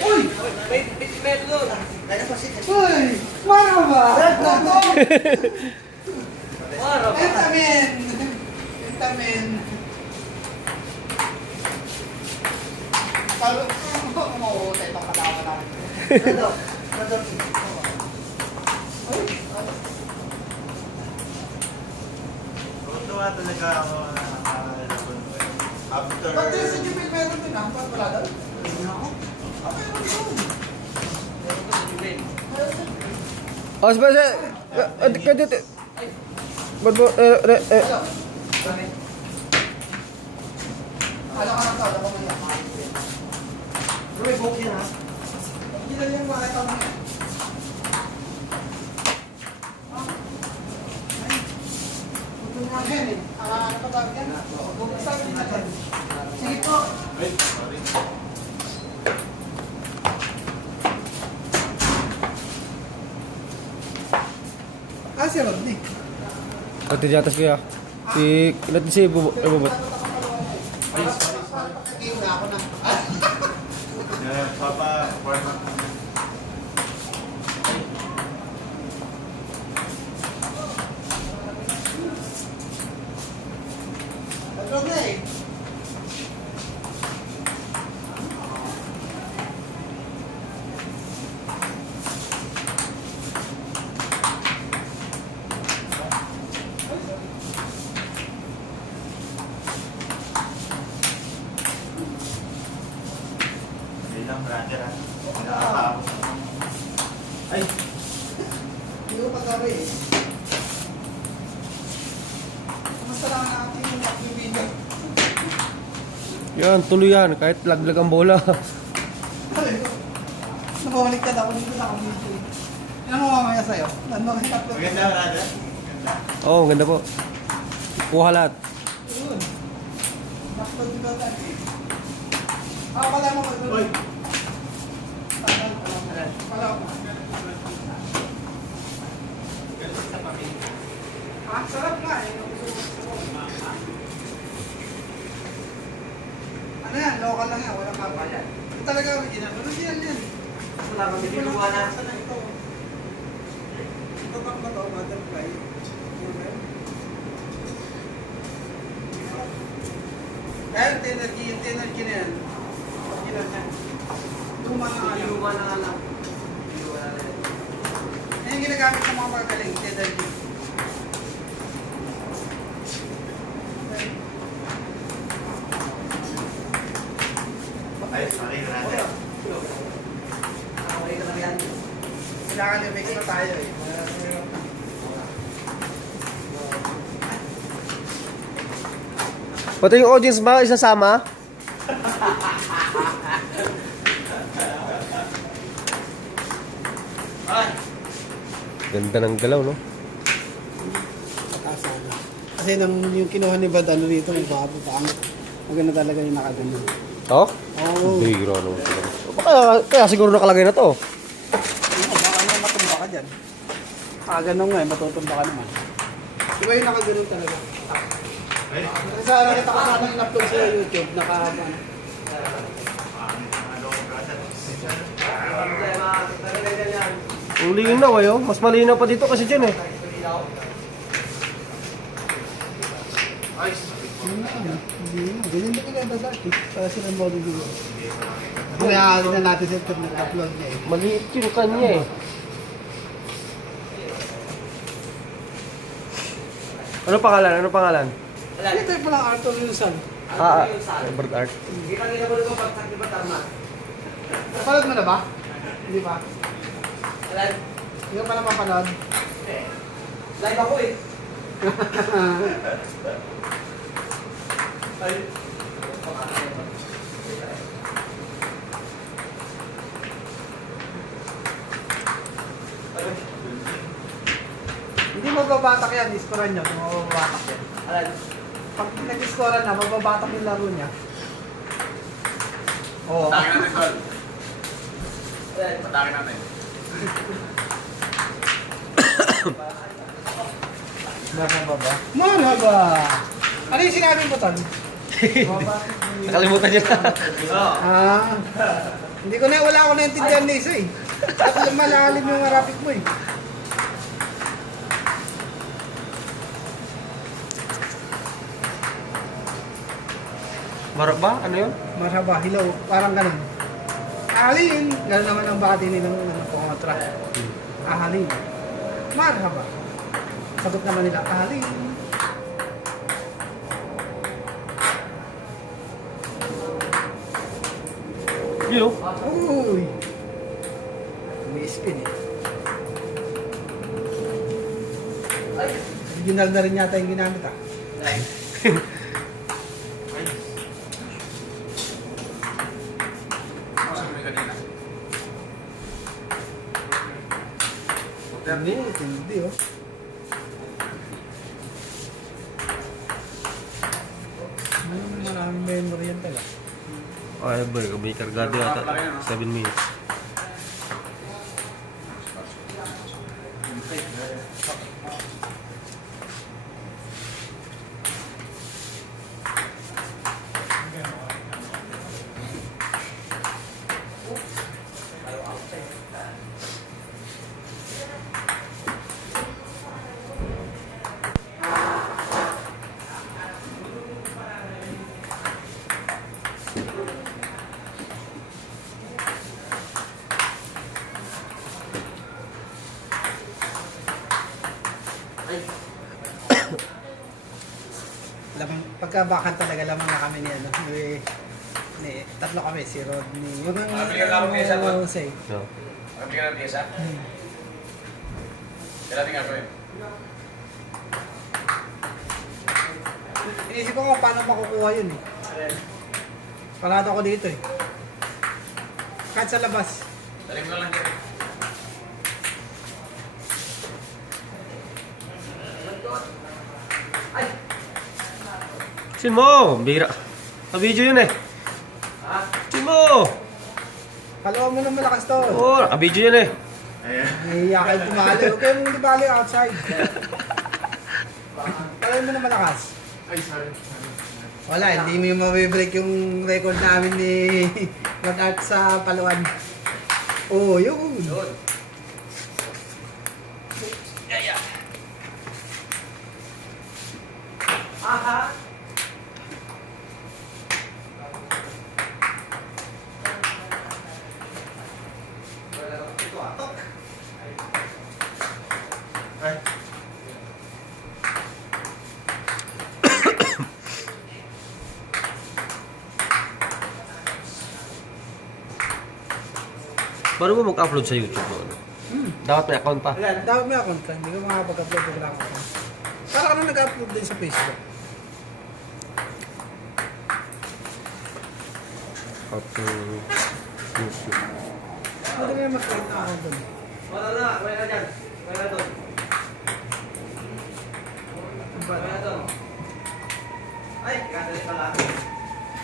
Uy! Uy! Maraba! Entamin! Entamin! Kalau mau tayo katawa namin. Tuwa talaga ako na after... Pati sa Jupil meron din ang wala daw. Oh, sebentar. Kadit. Berbo Alam ka na to, alam ko man yan. May book yan ha? Hindi na yung makita mo yan. Ito nga yan eh. Ano pa tawag yan? Buksan natin. Sige po. Ay, sorry. Si Rodney. Pati di atas kaya. Si natin si Bubot. Pakatiyo na ako na. Papa, Rodney. ilang brother ha. Nakakapos. Ay! Hindi ko pagkabi eh. Kamusta lang natin yung video? Yan, tuloy yan. Kahit laglag ang bola. Nabawalik ka ako dito sa community. Yan ang mamaya sa'yo. Nandun ka tatlo. Maganda brother. Maganda. Oh, ganda po. Kuha lahat. Yun. Nakto dito tayo. Pala mo ko. Uy! Pala mo. Sarap nga eh. Ano yan? Local lang yan. Walang kapayan. Ito talaga original. Original yan. Wala kang binuwa na. Sana ito. Ito bang ba ito? Butterfly. Kaya yung energy na yan. Original yan. Luma na nga lang. Luma na nga lang. Yan yung ginagamit ng mga magagaling. Energy. Ay, sorry brother. Kailangan yung mix na tayo eh. Pati yung audience ba isasama? Ganda ng galaw, no? Kasi nang yung kinuha ni Bad ano dito, magbabo pa kami. Maganda talaga yung nakagano. Oh? Oo. Bigro, no? Kaya siguro nakalagay na to. Baka naman matumba ka dyan. Ganun nga eh, matutumba ka naman. Diba yung nakaganon talaga? Ay, Kasi sa nakita ko sana yung upload sa YouTube, ano. ano brother? Ang linaw eh, oh. Mas malinaw pa dito kasi dyan eh. Ay, Ganyan ba kaganda sa akin? Para silang body video. Kaya na natin sa internet upload niya eh. Maliit yung kanya eh. Ano pangalan? Ano pangalan? Ito yung palang Arthur Wilson. Robert Art. Napanood mo na ba? Hindi ba? Hindi ko pa na mapanood. Live ako eh. Hindi magbabatak yan, iskoran niya. Kung magbabatak yan. Alam, Pag nag-iskoran na, magbabatak yung laro niya. Oo. patakin natin tol. alam. Patakin natin. Marhaba ba? Marhaba! Ano yung sinabi mo, Ton? Marhaba. Nakalimutan niya na. Ah, hindi ko na, wala ako naintindihan na isa eh. At malalim yung rapid mo eh. Marap ba? Ano yun? Masaba, hilaw, parang ganun. Ahalin, gano'n naman ang bati nilang kontra. Ahalin. Marhaba. Sagot naman nila, ahalin. Yun oh. Uy! Umi-spin eh. Original na rin yata yung ginamit ah. Hindi oh. Maraming memory yan talaga. Ay, boy, may kargado yata. 7 minutes. Pagkabakan talaga lamang na kami ni ano, ni tatlo kami, si Rodney, yung Bigyan ka mo pyesa doon? Jose. No. Ang bigyan ng pyesa? Kailan tingnan ko yun? Inisip ko kung paano makukuha yun eh. Parado ako dito eh. Kahit sa labas. Dali mo lang dyan. Sin mo! Bira. Ka-video yun eh. Ha? Sin mo! Kalawa mo na malakas to. Oo, ka-video yun eh. Ayan. Nahiya kayo pumali. Huwag kayo mong libali outside. Kalawa mo na malakas. Ay, sorry. Wala, hindi mo mabibreak yung record namin ni Mag-Art sa Palawan. Oo, yun. Doon. Aha! Ay. Paano mo mag-upload sa YouTube mo? Ano? Dapat may account pa. Wala, dapat may account ka. Hindi ko makapag-upload ko lang ako. Para ka na nag-upload din sa Facebook. Upload YouTube. Pwede na mag-create na account doon. Wala na, wala na dyan. Wala na doon. Wala na doon. Ay, kagalit pala.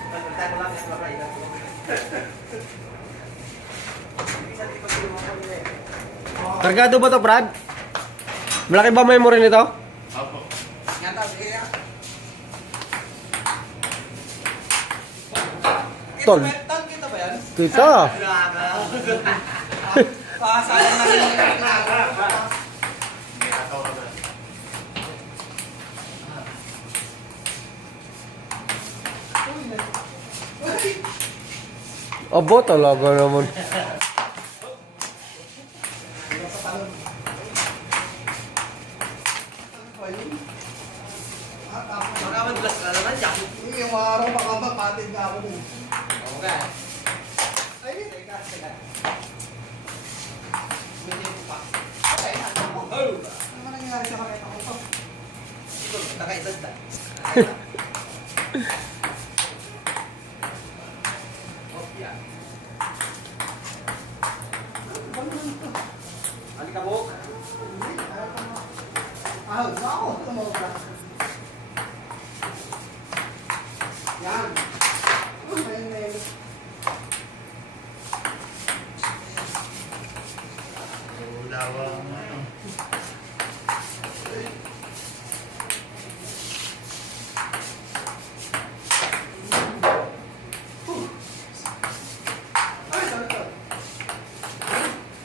Nagpagtay ko lang, yung mga kaida ko. Isa di pa tulungan ko nila eh. Kargado ba to, Brad? Malaki ba memory nito? Opo. Yata, sige na. Tol. Tol, kita ba yan? Kita. Pasayang na rin yung Ginagawa ka na. Abo talaga naman. Baka mag-blast ka naman dyan. Yung araw, baka mapatid na ako dun. Oo ka. Ay, teka. Medyo pa. Okay, ako. Ano man nangyari sa kakita ko to? Ito, nakaisad na. Oh, yan. Ano naman to? Alikabok. Ah, ako. Tumawag. Yan. Ayun na yun. Ulawang ano.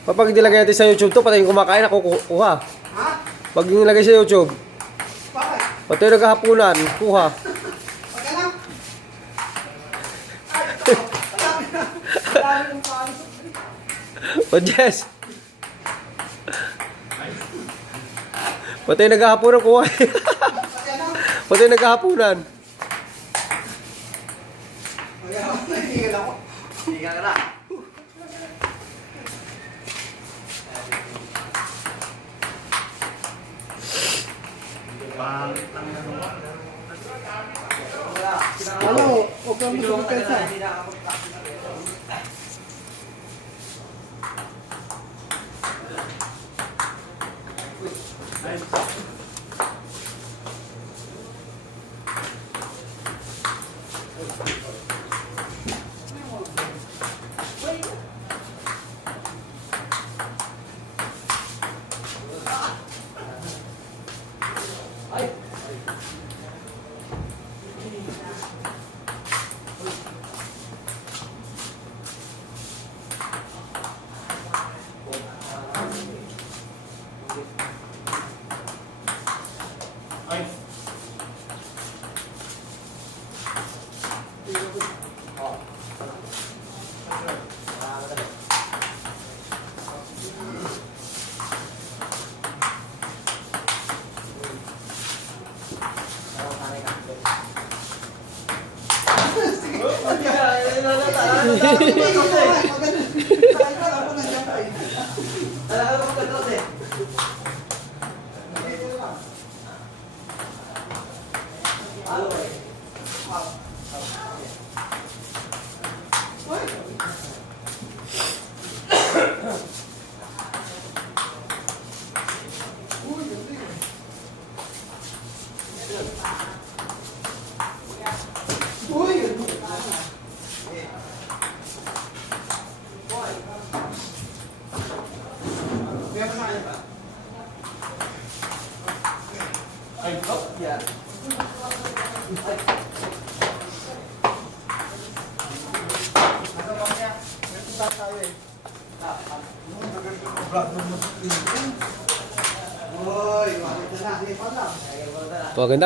Kapag nilagay natin sa YouTube to, pati yung kumakain, ako kuha. Ha? Pag nilagay sa YouTube, Bakit? pati yung naghahapunan, kuha. Okay lang? Ay, dami na. Dami ng paano. O Jess. Pati yung naghahapunan, kuha. Okay lang? Pati yung naghahapunan. Nahihil ako. Higa ka na. Pangit lang yan. Ano? Huwag kang masupipesa. Ay,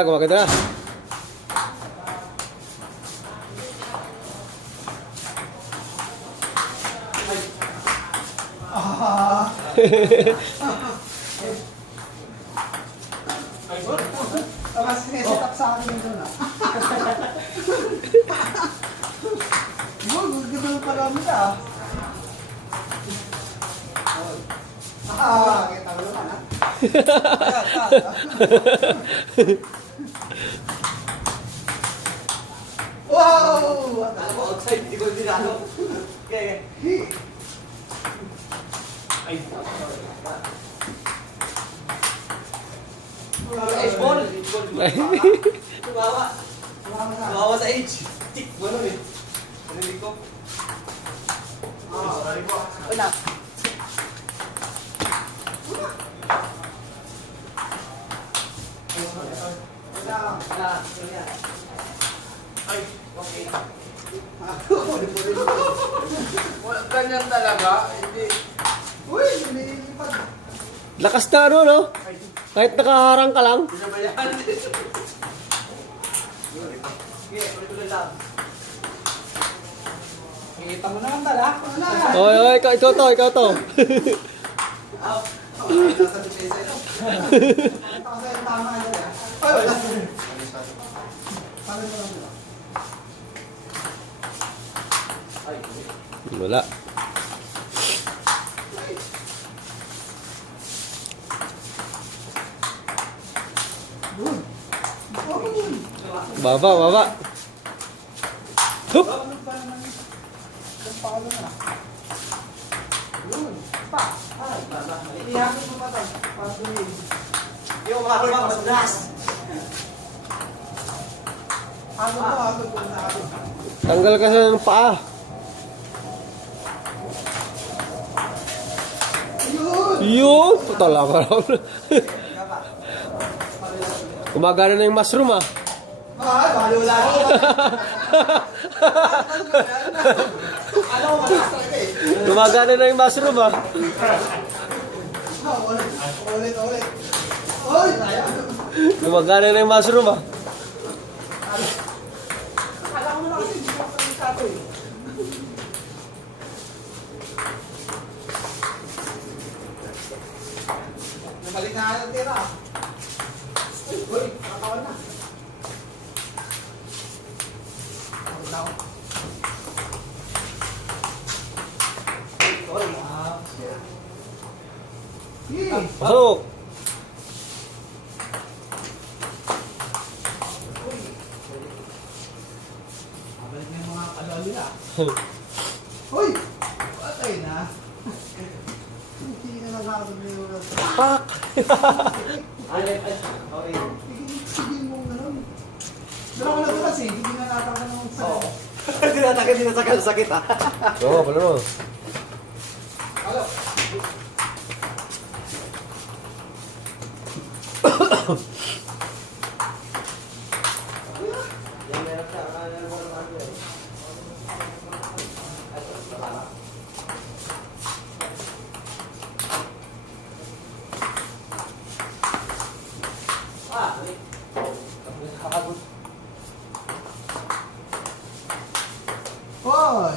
Kumaganda na. Tapos sineset sa akin yung doon. Gaganda ng parami ka. Kita mo naman ha. Wow! Alam mo, outside, hindi ko dinalo. Okay, okay. ay. Age ball. Tumawa. Tumawa sa age. Tik, wala eh. Narinig ko. Sorry po. Wala. Wala. Wala. Ay, Okay. ganyan talaga. Hindi. Uy, lumilipad. Lakas na ano, no? Kahit nakaharang ka lang. Pinabayaan. Sige, tuloy-tuloy lang. Kita mo naman tala. Wala. Oy, ikaw to. Out. Nasa depensa ito. Ito kasi yung tama ka dyan. Ay, wala. Sabi mo lang dito. Ay, Wala. Yun. Oh, yun. Baba. Hup! Ano ba naman? Ang palo na. Yun. Pa. Ay, ihapin mo pa ito. Para dumili. yung mga madalas. Agod ko na agod. Tanggal kasi ng paa. Yun. Yun! Talaga raw. Gumagana na yung mushroom, ah. Ah, balo lang. Ano ko matas talaga eh. Gumagana na yung mushroom ah. Ulit. Oy! Gumagana na yung mushroom ah. Akala ko na kasi hindi ko sabi eh. Nabalik na ang tira. Uy, nakatawan na. Ako daw. Uy, Pasok. Nabalik na yung mga kaloli na. Uy! Patay na. Hindi na nakakabag na yung Pak! Okay. Sige mo gano'n. Dala ko na ito kasi, hindi na nataka ng sakit. Tinatagal din sa sakit ah. Oo, pala no. Alo. Yan meron siya. Meron mo naman yun. Hoy!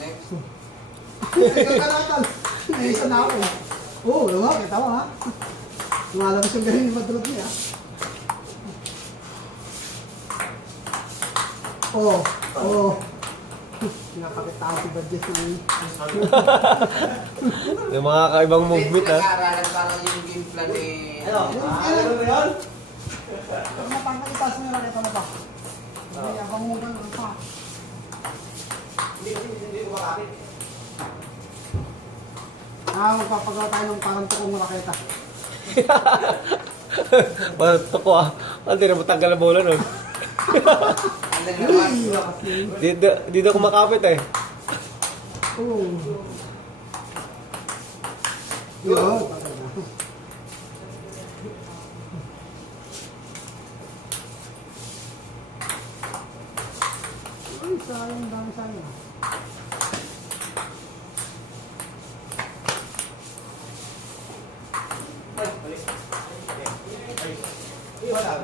Next. Nagkakalatan. Naisa na ako. Oo, diba? Kita mo ha? Lumalabas yung galing ni Madrot niya. Oo. Pinapakita si Badges ni... Yung mga kaibang movement ah. Pinag-aaralan parang yung game plan eh. Ano? Ano ba yun? Pag matangkal itaas mo yung raketa mo pa. Hindi, abang mo ba pa? Hindi ko makapit. Magpapagawa tayo ng parang tukong raketa. Bato ko ah. Hindi na matanggal na bola nun. Ano naman? Dito ako makapit eh. Oo. Yun. Patay na. Ay, sayang, dami sayang. Wala.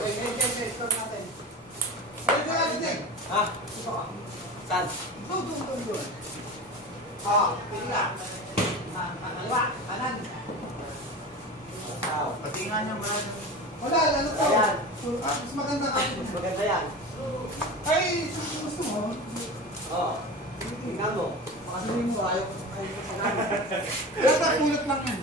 Okay, start natin. Ay, kaya, Jiteng. Ha? Ito ka. Saan? Doon. Pili ka. Kaliwa, kanan. Pati nga niya ba? Wala, ano to? Ayan. Mas maganda ka. Mas maganda yan. Ay, gusto mo? Oo. Tingnan mo. Makasalihin mo, ayaw ko sa kanan. Kaya pulot lang yan.